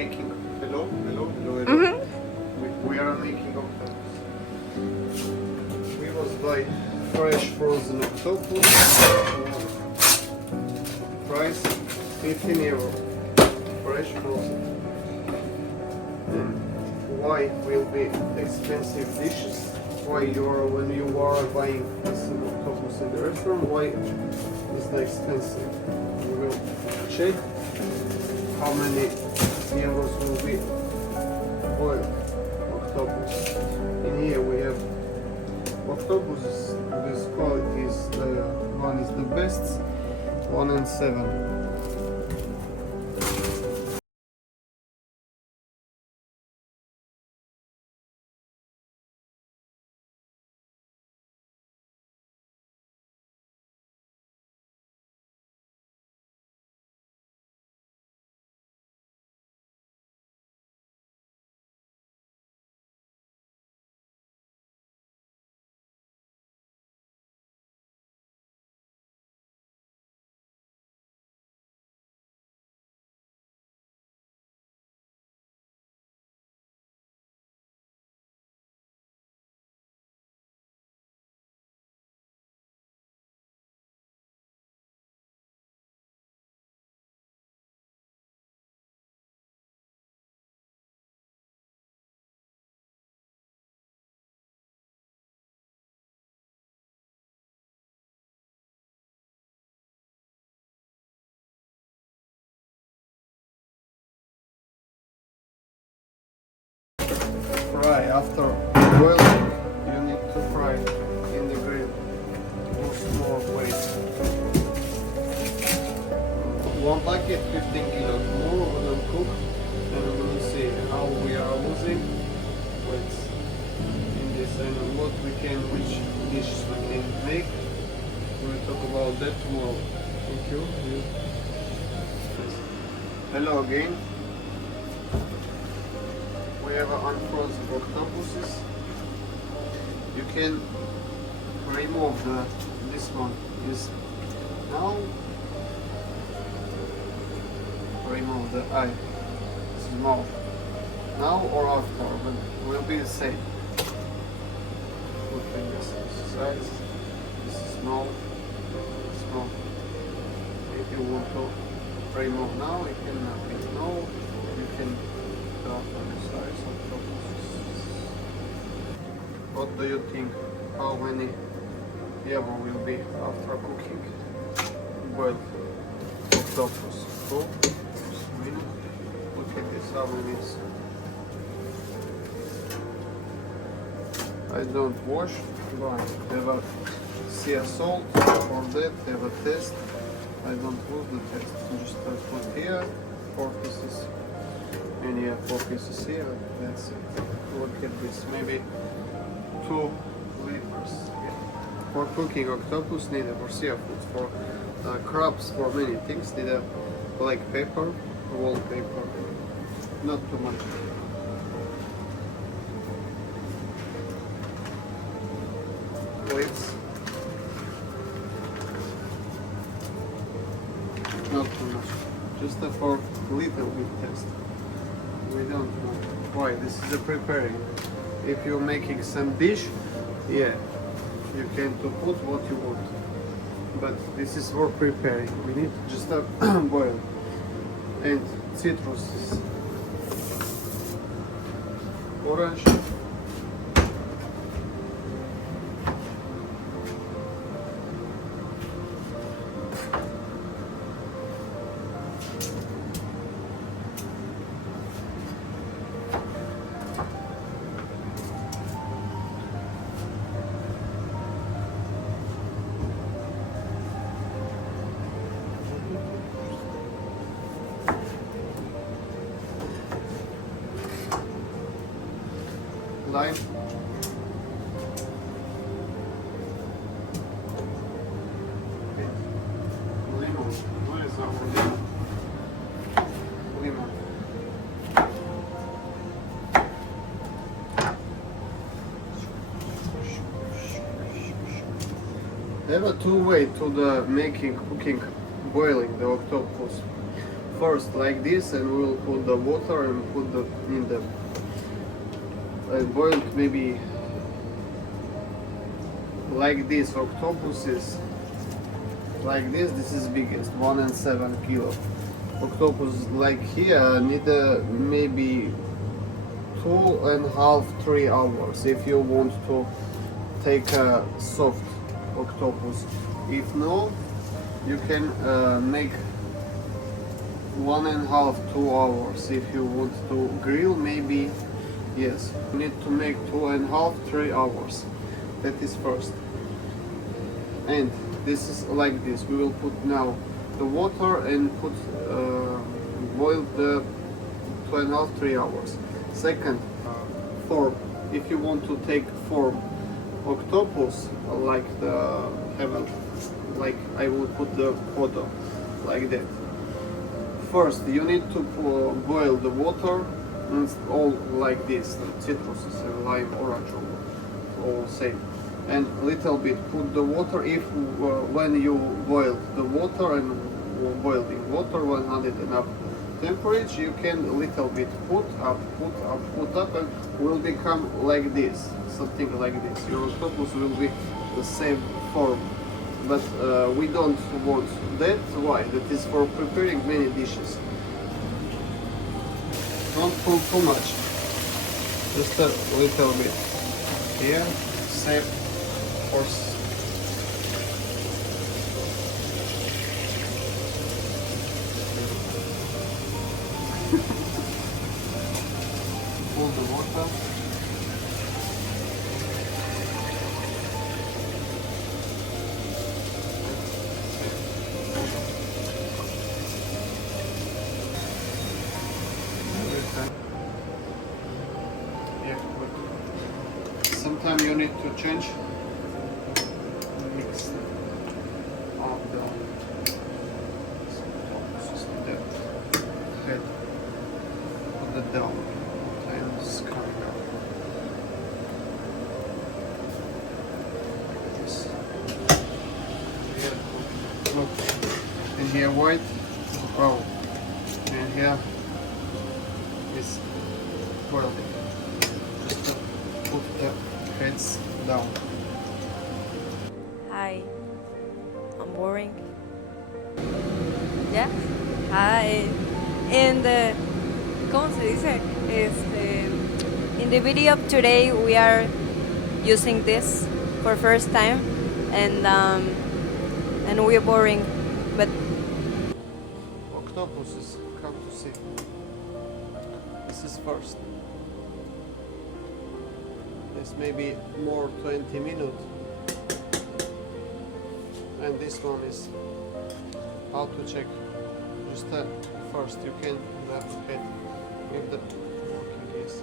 making. Hello. We are making octopus. We was buy fresh frozen octopus. Price €15. Fresh frozen. And why will be expensive dishes? Why when you are buying some octopus in the restaurant? Why is it expensive? We will check how many euros will be boiled octopus. In here we have octopus. This quality is the one is the best. 1 and 7. Fry after boiling. You need to fry in the grill. More weight. One bucket, 15 kilos. More of them cook, and we will see how we are losing weight in this and what we can, which dishes we can make. We will talk about that tomorrow. Thank you. Hello again. We have unfrozen octopuses. You can remove this one is now. Remove the eye. This is mouth. Now or after, but will be the same. Look at this size. This is small. Small. If you want to remove now, you can no. You can. What do you think? How many euro will be after cooking boiled octopus? 2 minutes. Look at this, how many minutes. I don't wash, but have a sea salt for that, have a test. I don't lose the test. Just put here 4 pieces. And yeah, 4 pieces here, that's it. Look at this, maybe 2 liters. Yeah. For cooking octopus, neither for seafood, for crabs, for many things, need a black pepper, wallpaper, not too much. Plates, not too much, just for little bit test. We don't know why. This is a preparing. If you're making some dish, yeah, you can to put what you want. But this is for preparing. We need just a boil and citrus, orange. Lime. Lemon. Where is our lemon? Lemon. There are 2 ways to the making, cooking, boiling the octopus. first like this, and we will put the water and put the in the boiled maybe like this. Octopus is like this. This is biggest 1.7 kilo. Octopus like here need maybe 2.5-3 hours if you want to take a soft octopus. If no, you can make 1.5-2 hours. If you want to grill, maybe yes, you need to make 2.5-3 hours. That is first. And this is like this. We will put now the water and put boil the 2.5-3 hours. Second, form. If you want to take form octopus like the heaven, like I will put the photo like that. First, you need to boil the water, and it's all like this, citruses, lime, orange, all same. And little bit put the water. If when you boil the water and boiling water 100 and up temperature, you can little bit put up, and will become like this, something like this. Your octopus will be the same form, but we don't want that. Why? That is for preparing many dishes. Don't put too much, just a little bit. Here, save for pull the water. Yeah, sometimes you need to change mix of the head of the dough. And it's coming out. This. Here, look. And here white, brown. And here is boiled. Just to put the heads down. Hi, I'm boring. Yeah. Hi. And ¿cómo se dice? In the video of today, we are using this for first time, and we're boring, but Octopuses, come to see. This is first. This may be more 20 minutes. And this one is how to check. Just first you can head with the okay, yes.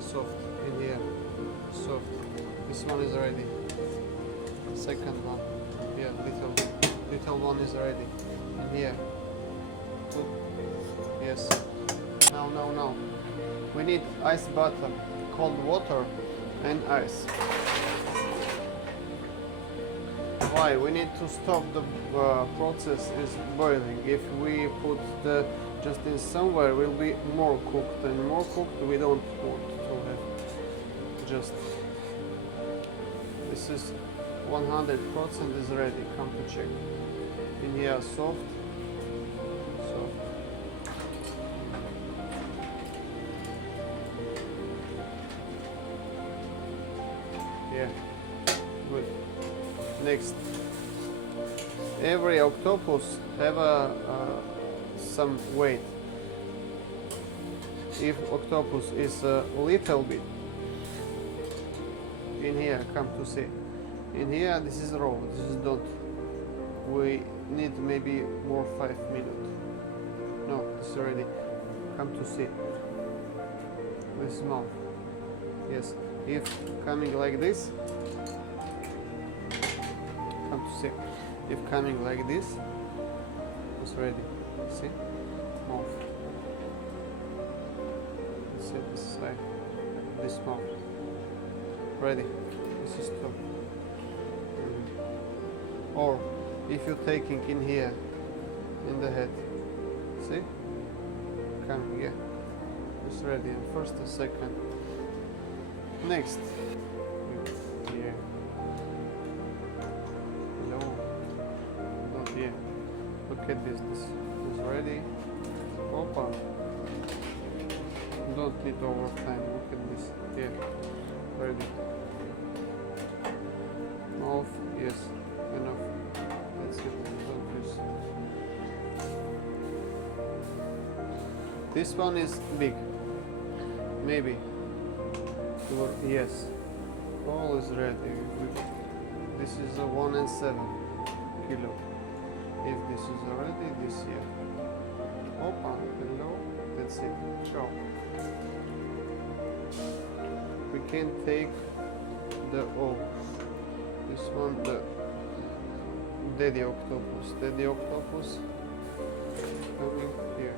Soft in here. Soft. This one is ready. Second one. Yeah, little one is ready. In here. Good. Yes. Now. We need ice bath, cold water and ice. Why? We need to stop the process is boiling. If we put the just in somewhere, will be more cooked, and more cooked we don't want to have. Just this is 100% is ready. Come to check. In here, soft. Yeah. Good. Next, every octopus have some weight. If octopus is a little bit, in here, come to see. In here, this is raw. This is not. We need maybe more 5 minutes. No, it's already. Come to see. This mouth. Yes. If coming like this. To see if coming like this, it's ready. See, mouth. See this side, this mouth. Ready. This is two. Or if you're taking in here, in the head, Come here. It's ready. First and second. Next. Here. No. Not here. Look at this. This is ready. Opa. Don't need overtime. Look at this. Here. Ready. Off. Yes. Enough. That's it. Don't use. This one is big. Maybe. Yes. All is ready. This is a 1 and 7 kilo. If this is already this year. Opa, hello. That's it. Ciao. We can take the this one, the Daddy Octopus. Daddy Octopus coming here.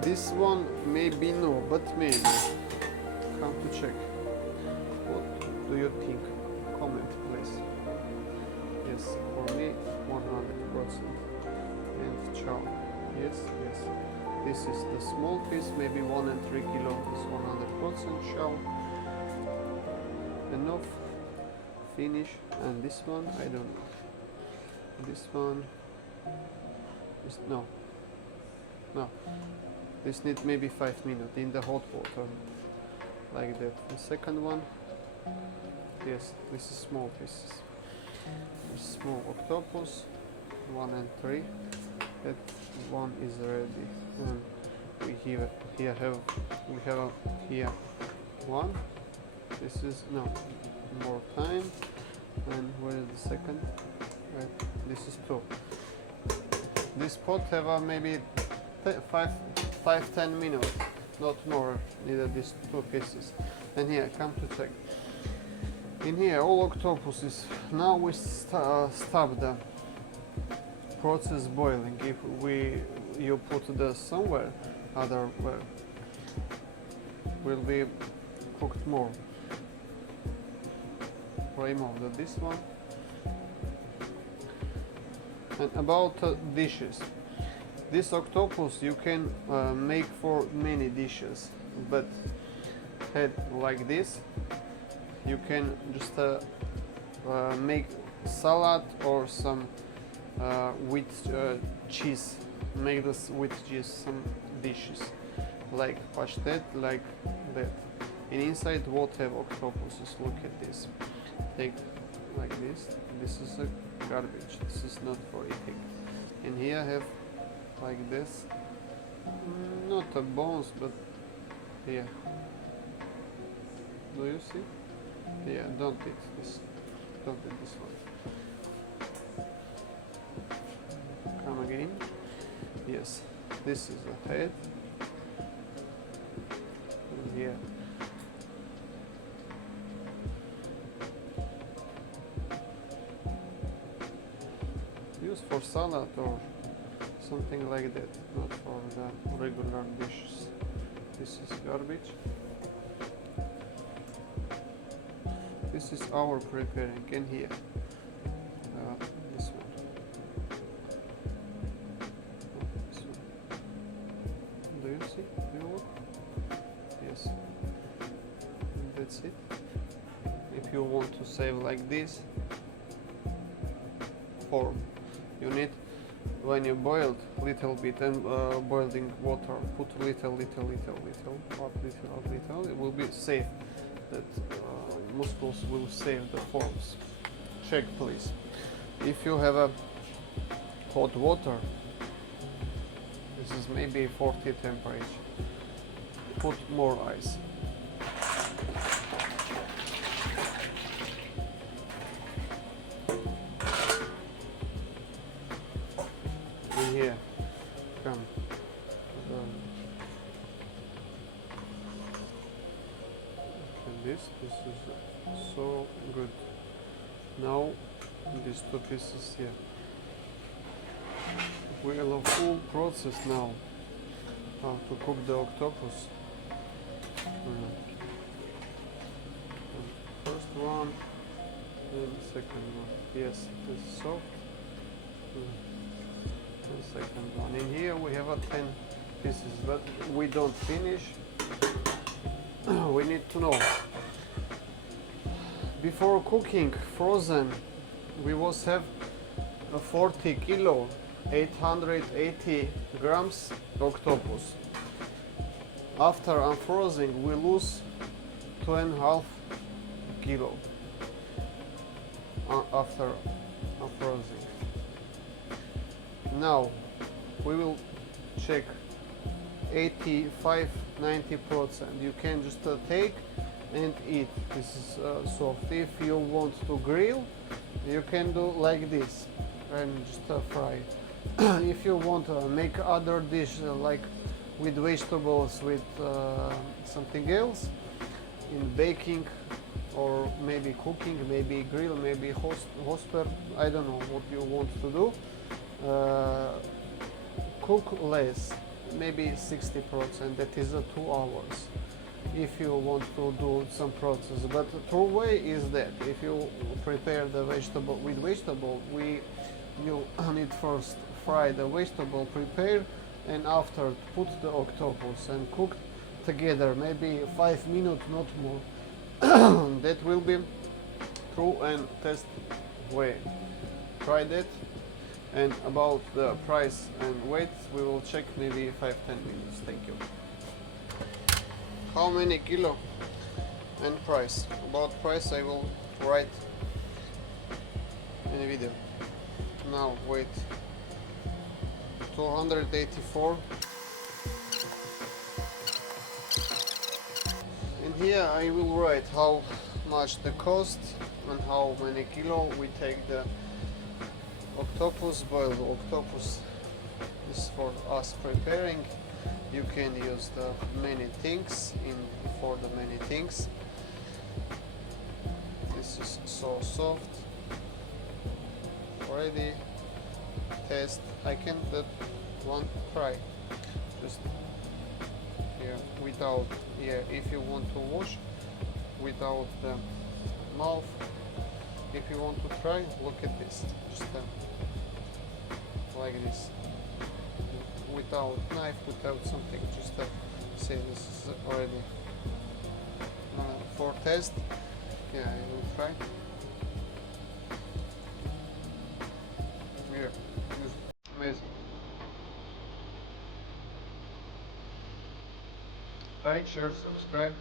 This one maybe no, but maybe. Come to check. What do you think? Comment please. Yes, for me 100%. And ciao. Yes, yes. This is the small piece, maybe 1 and 3 kilo is 100% ciao. Enough. Finish. And this one, I don't know. This one is no. This needs maybe 5 minutes in the hot water, like that. The second one, yes, this is small pieces. This small octopus, 1 and 3. That one is ready. And we have here one. This is no more time. And where is the second? Right. This is 2. This pot have maybe 5-10 minutes, not more. Neither these 2 pieces. And here, come to check. In here, all octopuses. Now we stop the process boiling. If you put this somewhere other where will be cooked more. Remove this one. And about dishes. This octopus you can make for many dishes, but head like this you can just make salad or some with cheese. Make this with cheese some dishes like pashtet, like that. And inside what have octopuses? Look at this. Take like this. This is a garbage. This is not for eating. And here I have like this. Not a bones, but here. Do you see? Yeah, don't eat this. Don't eat this one. Come again. Yes, this is a head. And here. Use for salad or something like that, not for the regular dishes. This is garbage. This is our preparing, and here this one. This one. Do you see? Do you look? Yes. And that's it. If you want to save like this form, you need, when you boiled little bit and boiling water, put little, it will be safe. That muscles will save the forms. Check please. If you have a hot water, this is maybe 40 temperature, put more ice. And here, come. This is so good. Now these 2 pieces here. We have a full process now how to cook the octopus. First one and second one. Yes, it's soft. and second one. In here we have a 10 pieces, but we don't finish. We need to know. Before cooking frozen, we was have a 40 kilo, 880 grams octopus. After unfrozen, we lose 2.5 kilo after unfrozen. Now we will check 85-90%. You can just take and eat. This is soft. If you want to grill, you can do like this and just fry. If you want to make other dish like with vegetables, with something else, in baking or maybe cooking, maybe grill, maybe hosper, I don't know what you want to do. Cook less, maybe 60%, that is 2 hours if you want to do some process. But the true way is that if you prepare the vegetable with vegetable, you need first fry the vegetable, prepare, and after put the octopus and cook together, maybe 5 minutes, not more. That will be true and test way. Try that. And about the price and weight, we will check maybe 5-10 minutes. Thank you. How many kilo and price? About price I will write in a video. Now weight 284. And here I will write how much the cost and how many kilo we take the octopus. Boiled octopus is for us preparing. You can use the many things for the many things. This is so soft. Already test. I can that one try. Just here without here. If you want to wash without the mouth. If you want to try, look at this. Just like this. Without knife, without something, just say this is already for test. Yeah, I will try. Here, amazing. Like, share, subscribe.